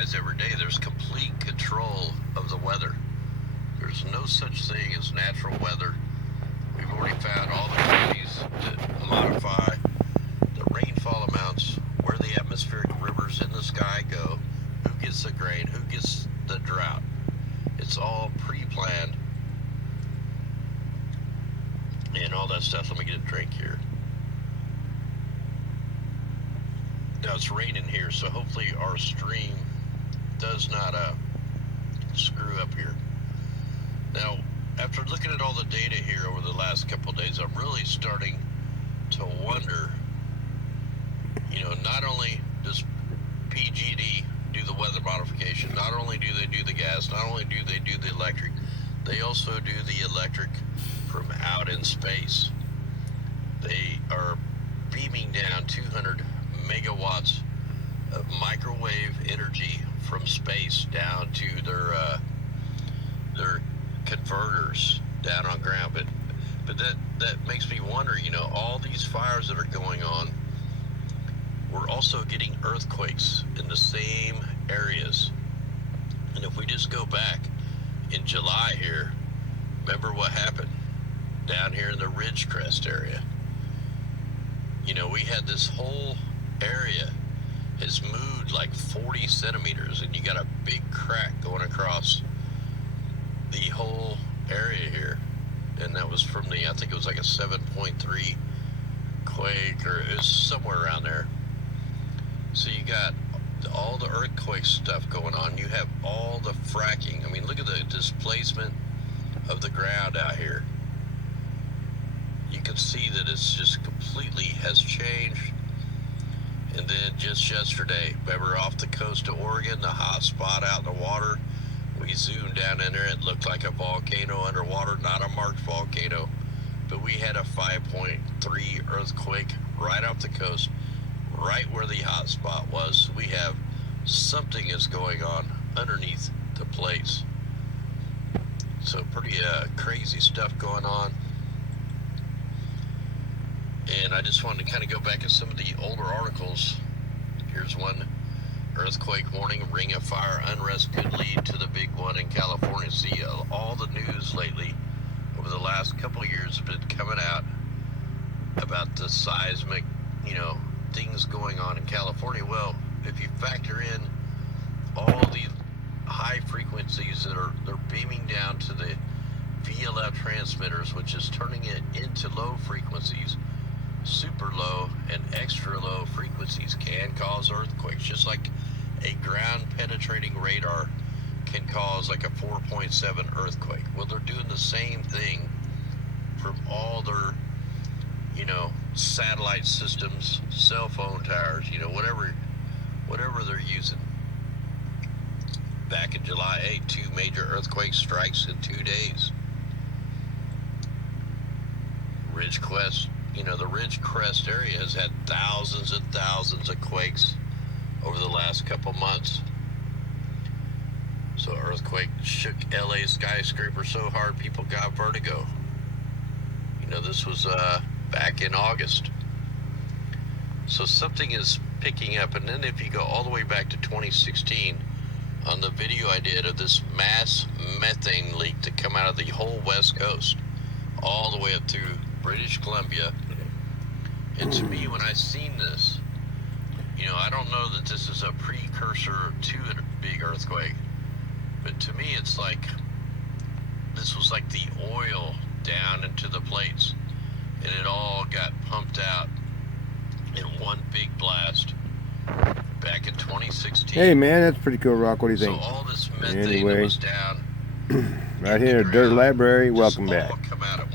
guys every day, there's complete control of the weather. There's no such thing as natural weather. We've already found all the ways to modify the rainfall amounts, where the atmospheric rivers in the sky go, who gets the grain, who gets the drought. It's all pre-planned and all that stuff. Let me get a drink here. Now it's raining here, so hopefully our stream does not screw up here. Now, after looking at all the data here over the last couple of days, I'm really starting to wonder, not only does PG&E do the weather modification, not only do they do the gas, not only do they do the electric, they also do the electric from out in space. They are beaming down 200 megawatts of microwave energy from space down to their converters down on ground. But that makes me wonder, all these fires that are going on, we're also getting earthquakes in the same areas. And if we just go back in July here, remember what happened down here in the Ridgecrest area. We had this whole area has moved like 40 centimeters, and you got a big crack going across the whole area here. And that was from I think it was like a 7.3 quake, or it was somewhere around there. So you got all the earthquake stuff going on. You have all the fracking. I mean, look at the displacement of the ground out here. You can see that it's just completely has changed. And then just yesterday, remember off the coast of Oregon, the hot spot out in the water, we zoomed down in there, it looked like a volcano underwater, not a marked volcano, but we had a 5.3 earthquake right off the coast, right where the hot spot was. We have something is going on underneath the place. So pretty crazy stuff going on. And I just wanted to kind of go back to some of the older articles. Here's one. Earthquake warning, ring of fire unrest could lead to the big one in California. See, all the news lately over the last couple of years have been coming out about the seismic, things going on in California. Well, if you factor in all the high frequencies they're beaming down to the VLF transmitters, which is turning it into low frequencies. Super low and extra low frequencies can cause earthquakes, just like a ground penetrating radar can cause like a 4.7 earthquake. Well, they're doing the same thing from all their satellite systems, cell phone towers, whatever they're using. Back in July 8, 2 major earthquake strikes in 2 days. Ridgecrest, the Ridgecrest area has had thousands and thousands of quakes over the last couple months. So earthquake shook LA skyscraper so hard people got vertigo. This was back in August. So something is picking up. And then if you go all the way back to 2016, on the video I did of this mass methane leak to come out of the whole West Coast, all the way up through British Columbia. And to me, when I seen this, I don't know that this is a precursor to a big earthquake, but to me it's like this was like the oil down into the plates, and it all got pumped out in one big blast back in 2016. Hey man, that's pretty cool, Rock. What do you think? So all this methane that was down right here at Dirt Library. Welcome back. All come out at